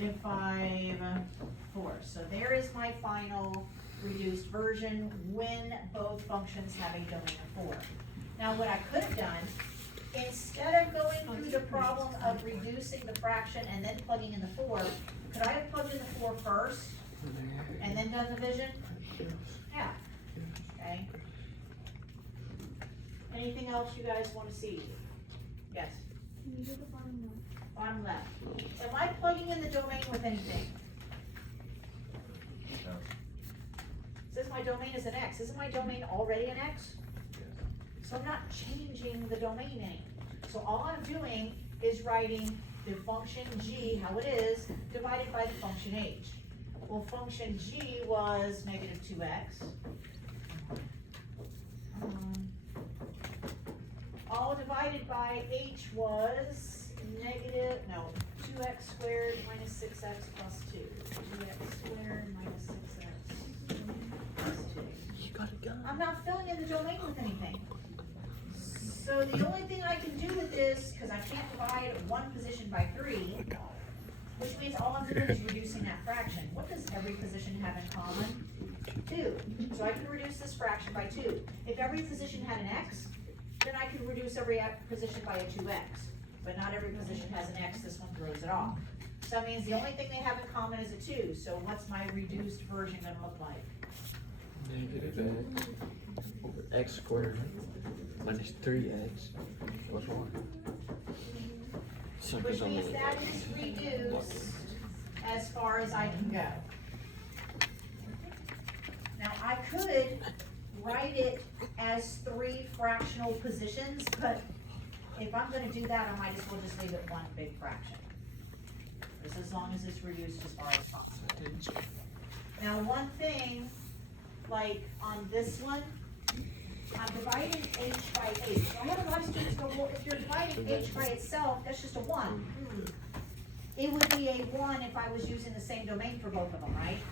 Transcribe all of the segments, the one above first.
-5, 4. So there is my final reduced version when both functions have a domain of 4. Now what I could have done, instead of going through the problem of reducing the fraction and then plugging in the 4, could I have plugged in the 4 first and then done the division? Yeah. Okay. Anything else you guys want to see? Yes? Can you do the bottom one? Bottom left. Am I plugging in the domain with anything? No. It says my domain is an X. Isn't my domain already an X? So I'm not changing the domain any. So all I'm doing is writing the function g, how it is, divided by the function h. Well, function g was -2x. All divided by h was 2x squared minus 6x plus 2. 2x squared minus 6x plus 2. You gotta go. I'm not filling in the domain with anything. So the only thing I can do with this, because I can't divide one position by 3, which means all I'm doing is reducing that fraction. What does every position have in common? 2. So I can reduce this fraction by 2. If every position had an x, then I can reduce every position by a 2x. But not every position has an x, this one throws it off. So that means the only thing they have in common is a 2. So what's my reduced version gonna look like? -x over x squared minus 3x plus 1. So Which means that is reduced as far as I can go. Now, I could write it as 3 fractional positions, but if I'm gonna do that, I might as well just leave it one big fraction. Just as long as it's reduced as far as possible. Now, one thing, like on this one, I'm dividing h by h. So I have a lot of students go, well, if you're dividing h by itself, that's just a 1. It would be a 1 if I was using the same domain for both of them, right?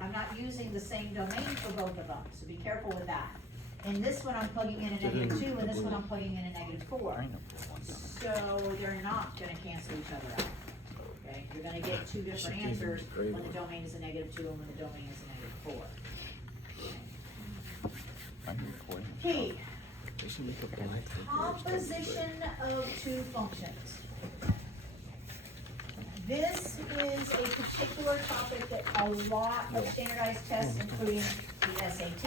I'm not using the same domain for both of them, so be careful with that. In this one, I'm plugging in a -2, and this one, I'm plugging in a -4. So they're not gonna cancel each other out. Okay, you're gonna get 2 different answers when the domain is a -2 and when the domain is a -4. Key, composition of 2 functions. This is a particular topic that a lot of standardized tests, including the SAT,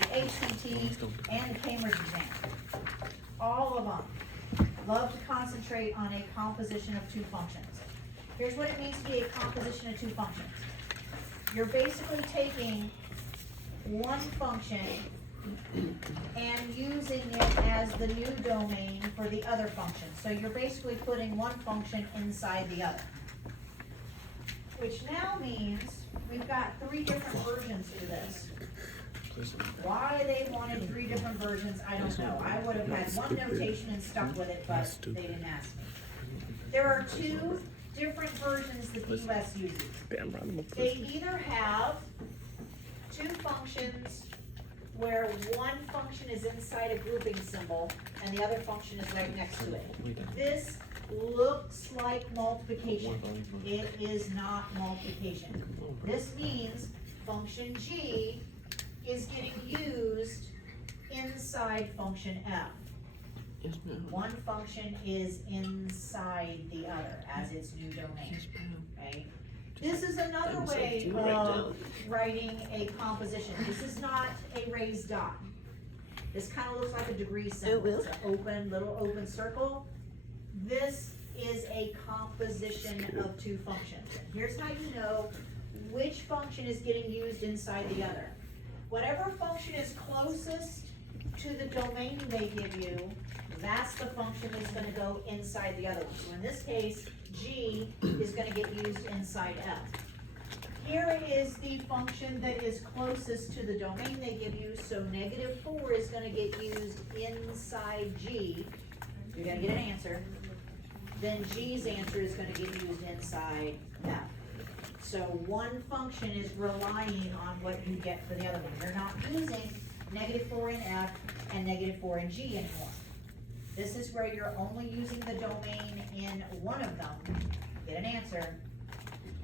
the ACT, and the Cambridge exam, all of them love to concentrate on a composition of 2 functions. Here's what it means to be a composition of 2 functions. You're basically taking one function and using it as the new domain for the other function. So you're basically putting one function inside the other. Which now means we've got 3 different versions to this. Why they wanted 3 different versions, I don't know. I would have had one notation and stuck with it, but they didn't ask me. There are 2 different versions that the US uses. They either have 2 functions where one function is inside a grouping symbol and the other function is right next to it. This looks like multiplication. It is not multiplication. This means function G is getting used inside function F. One function is inside the other as its new domain, okay? This is another way of writing a composition. This is not a raised dot. This kind of looks like a degree symbol. It's an open, little open circle. This is a composition of 2 functions. And here's how you know which function is getting used inside the other. Whatever function is closest to the domain they give you, that's the function that's gonna go inside the other one. So in this case, G is gonna get used inside F. Here is the function that is closest to the domain they give you, so -4 is gonna get used inside G. You're gonna get an answer. Then G's answer is gonna get used inside F. So one function is relying on what you get for the other one. You're not using -4 in F and -4 in G anymore. This is where you're only using the domain in one of them. Get an answer.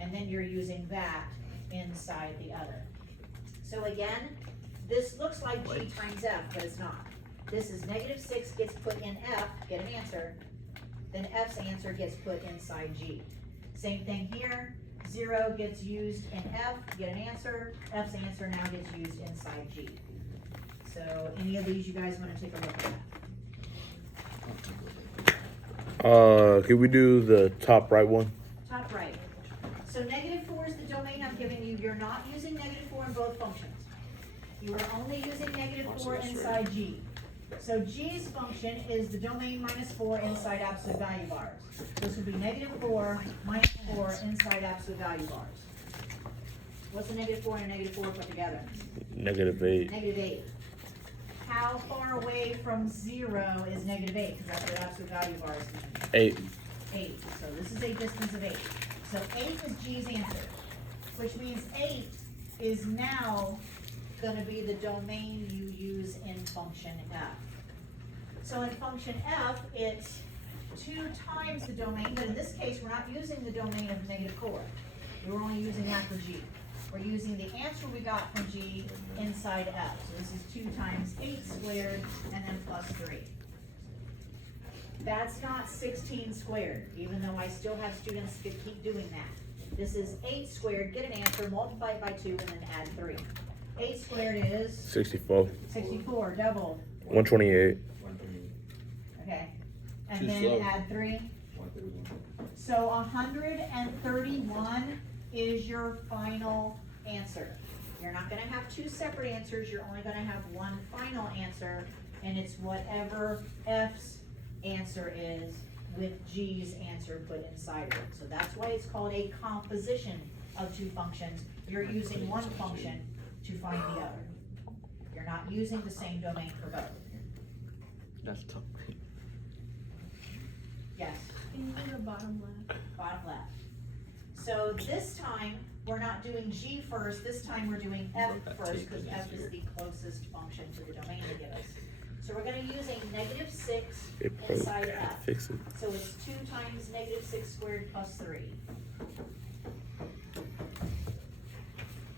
and then you're using that inside the other. So again, this looks like G times F, but it's not. This is -6 gets put in F, get an answer, then F's answer gets put inside G. Same thing here, 0 gets used in F, get an answer, F's answer now gets used inside G. So any of these you guys wanna take a look at? Could we do the top right one? Top right. So -4 is the domain I'm giving you, you're not using -4 in both functions. You are only using -4 inside G. So G's function is the domain -4 inside absolute value bars. This would be -4 minus 4 inside absolute value bars. What's a -4 and a -4 put together? -8. -8. How far away from 0 is -8? Because that's what absolute value bars mean. 8. 8. So this is a distance of 8. So 8 is G's answer, which means 8 is now going to be the domain you use in function F. So in function F, it's 2 times the domain, but in this case, we're not using the domain of -4. We're only using that for G. We're using the answer we got from G inside F. So this is 2 times 8 squared and then plus 3. That's not 16 squared, even though I still have students that keep doing that. This is 8 squared, get an answer, multiply it by 2, and then add 3. 8 squared is 64. 64, double, 128. okay. And Too then slow. add 3. So 131 is your final answer. You're not gonna have 2 separate answers, you're only gonna have 1 final answer, and it's whatever F's answer is with G's answer put inside of it. So that's why it's called a composition of 2 functions. You're using one function to find the other. You're not using the same domain for both. That's tough. Yes, In the bottom left. bottom left. So this time, we're not doing G first, this time we're doing F first, because F is the closest function to the domain to give us. So we're gonna use a -6 inside F. Fix it. So it's 2 times -6 squared plus 3.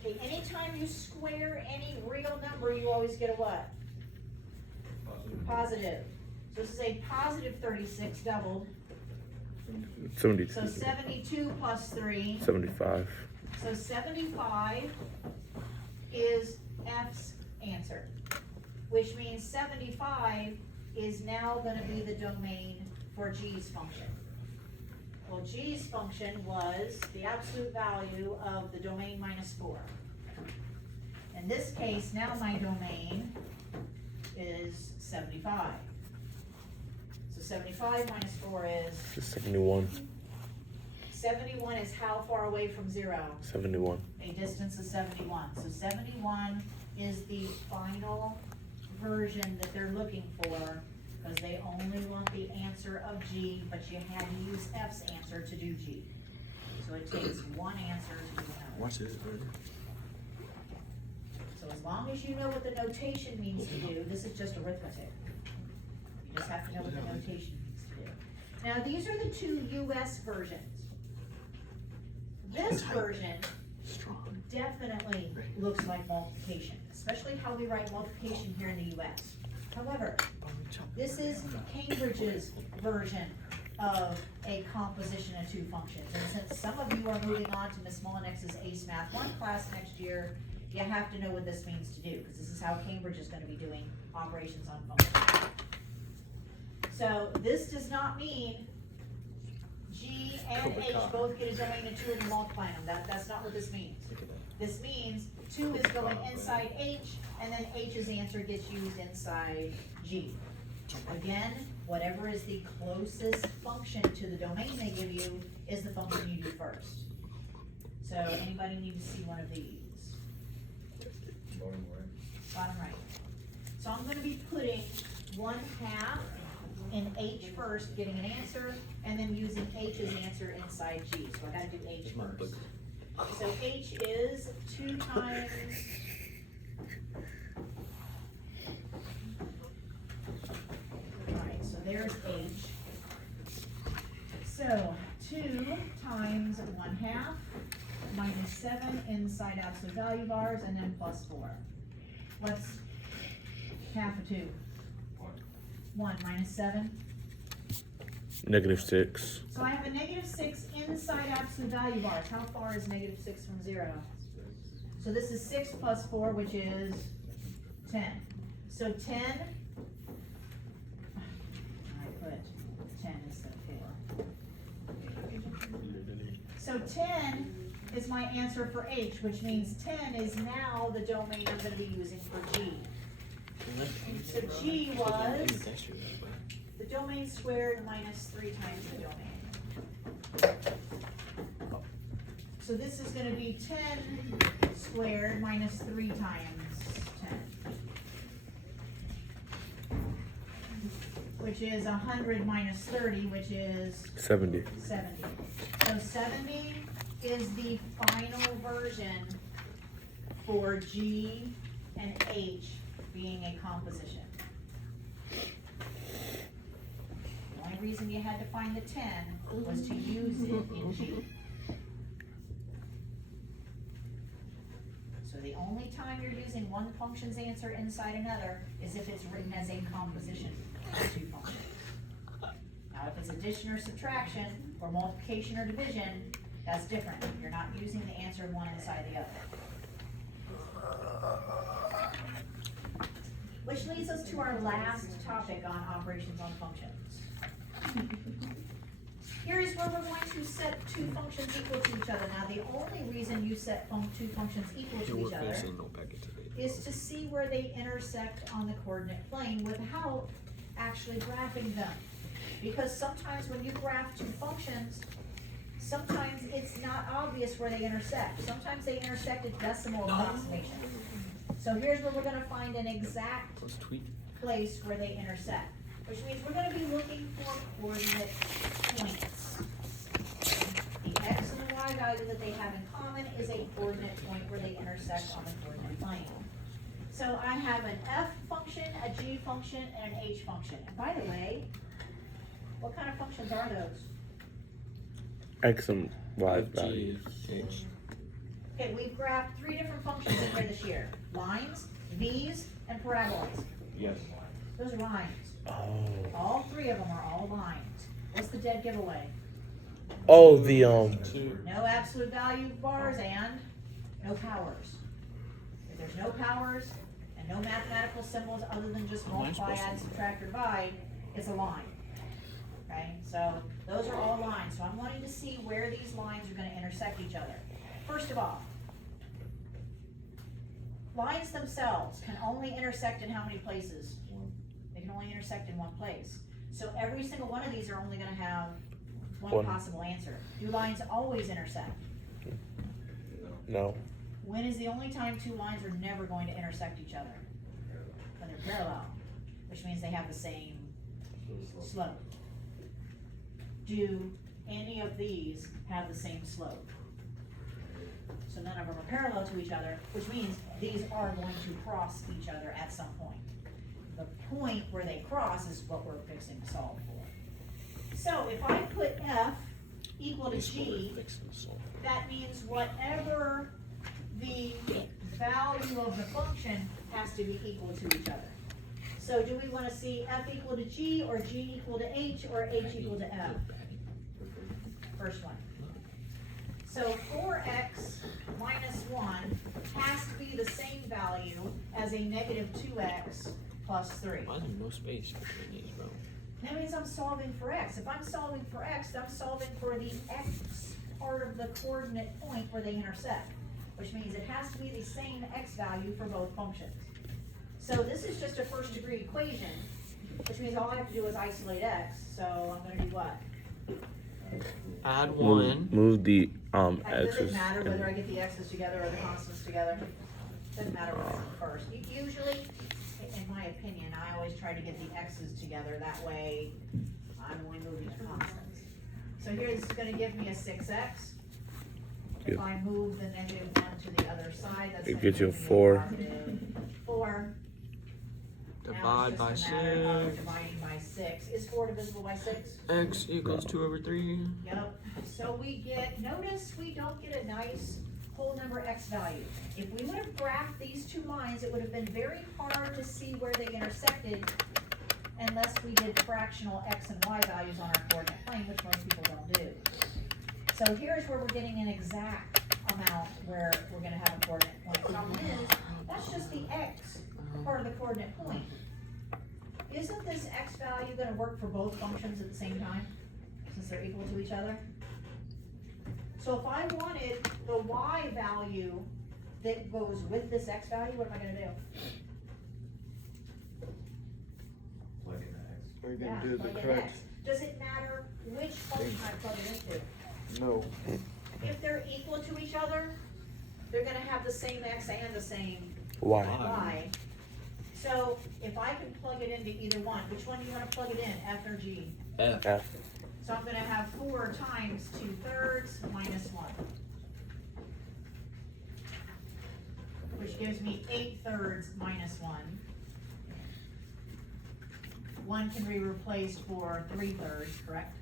Okay, anytime you square any real number, you always get a what? Positive. So this is a positive 36 doubled. 72. So 72 plus 3. 75. So 75 is F's answer, which means 75 is now going to be the domain for G's function. Well, G's function was the absolute value of the domain -4. In this case, now my domain is 75. So 75 minus 4 is, 71. 71 is how far away from 0? 71. A distance of 71. So 71 is the final version that they're looking for, because they only want the answer of G, but you had to use F's answer to do G. So it takes one answer to do another. Watch this. So as long as you know what the notation means to do, this is just arithmetic. You just have to know what the notation means to do. Now, these are the 2 US versions. This version Strong. definitely looks like multiplication, especially how we write multiplication here in the US. However, this is Cambridge's version of a composition of 2 functions. And since some of you are moving on to Ms. Mullenix's ACE Math 1 class next year, you have to know what this means to do, because this is how Cambridge is going to be doing operations on functions. So this does not mean G and H both get a domain of 2 and you multiply them. That's not what this means. This means 2 is going inside H, and then H's answer gets used inside G. Again, whatever is the closest function to the domain they give you is the function you do first. So anybody need to see one of these? Bottom right. So I'm going to be putting 1/2 in H first, getting an answer, and then using H's answer inside G. So I got to do H first. So H is 2 times. Alright, so there's H. So 2 times 1/2 minus 7 inside absolute value bars, and then plus 4. What's half of 2? 1 minus 7. -6. So I have a -6 inside absolute value bars. How far is -6 from 0? So this is 6 plus 4, which is 10. So 10, I put 10 instead of 4. So 10 is my answer for H, which means 10 is now the domain I'm going to be using for G. So G was the domain squared minus 3 times the domain. So this is going to be 10 squared minus 3 times 10. Which is 100 minus 30, which is 70. 70. So 70 is the final version for G and H being a composition. The only reason you had to find the 10 was to use it in G. So the only time you're using one function's answer inside another is if it's written as a composition of 2 functions. Now, if it's addition or subtraction, or multiplication or division, that's different. You're not using the answer of one inside the other. Which leads us to our last topic on operations on functions. Here is where we're going to set 2 functions equal to each other. Now, the only reason you set 2 functions equal to each other is to see where they intersect on the coordinate plane without actually graphing them. Because sometimes when you graph 2 functions, sometimes it's not obvious where they intersect. Sometimes they intersect at decimal approximation. So here's where we're going to find an exact place where they intersect, which means we're going to be looking for coordinate points. The x and the y value that they have in common is a coordinate point where they intersect on the coordinate plane. So I have an f function, a g function, and an h function. And by the way, what kind of functions are those? X and Y values. Okay, we've graphed 3 different functions in here this year. Lines, v's, and parabolas. Yes. Those are lines. Oh. All 3 of them are all lines. What's the dead giveaway? Oh, the No absolute value bars and no powers. If there's no powers and no mathematical symbols other than just multiply, add, subtract, or divide, it's a line. Okay, so those are all lines. So I'm wanting to see where these lines are going to intersect each other. First of all, lines themselves can only intersect in how many places? They can only intersect in one place. So every single one of these are only going to have one possible answer. Do lines always intersect? No. When is the only time 2 lines are never going to intersect each other? When they're parallel, which means they have the same slope. Do any of these have the same slope? So none of them are parallel to each other, which means these are going to cross each other at some point. The point where they cross is what we're fixing to solve for. So if I put f equal to g, that means whatever the value of the function has to be equal to each other. So do we want to see f equal to g, or g equal to h, or h equal to f? First one. So 4x minus 1 has to be the same value as a negative 2x plus 3. Why is there no space between these, bro? That means I'm solving for x. If I'm solving for x, I'm solving for the x part of the coordinate point where they intersect, which means it has to be the same x value for both functions. So this is just a first degree equation, which means all I have to do is isolate x. So I'm going to do what? Add 1. Move the Does x's. it matter whether I get the x's together or the constants together? Doesn't matter what's first. Usually, in my opinion, I always try to get the x's together. That way, I'm only moving the constants. So here, this is going to give me a 6x. If I move the negative 1 to the other side, that's It going gets to you a give me 4. positive 4. Now Divide by it's just a matter of 6. dividing by 6. Is 4 divisible by 6? X equals 2/3. Yep. So we get, notice we don't get a nice whole number x value. If we would have graphed these two lines, it would have been very hard to see where they intersected unless we did fractional x and y values on our coordinate plane, which most people don't do. So here's where we're getting an exact amount where we're gonna have a coordinate point. Problem is, that's just the x part of the coordinate point. Isn't this x value gonna work for both functions at the same time, since they're equal to each other? So if I wanted the y value that goes with this x value, what am I gonna do? Plug in the X. Are you Yeah, gonna do the plug in correct? x. Does it matter which function I plug it into? No. If they're equal to each other, they're gonna have the same x and the same Why? y. So if I can plug it into either one, which one do you wanna plug it in, F or G? F. So I'm gonna have 4 times 2/3 minus 1. Which gives me 8/3 minus 1. 1 can be replaced for 3/3, correct?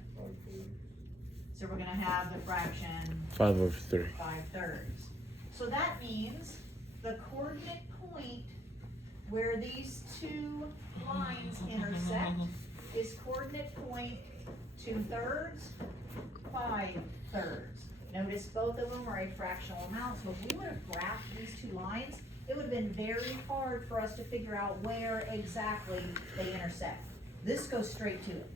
So we're gonna have the fraction 5/3. 5/3. So that means the coordinate point where these two lines intersect is coordinate point 2/3, 5/3. Notice both of them are a fractional amount, so if we would have graphed these two lines, it would have been very hard for us to figure out where exactly they intersect. This goes straight to it.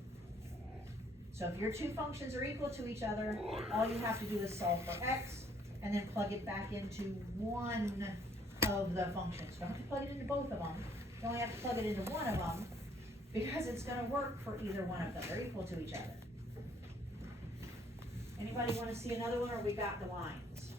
So if your two functions are equal to each other, all you have to do is solve for x, and then plug it back into one of the functions. You don't have to plug it into both of them, you only have to plug it into one of them, because it's gonna work for either one of them, they're equal to each other. Anybody wanna see another one, or we got the lines?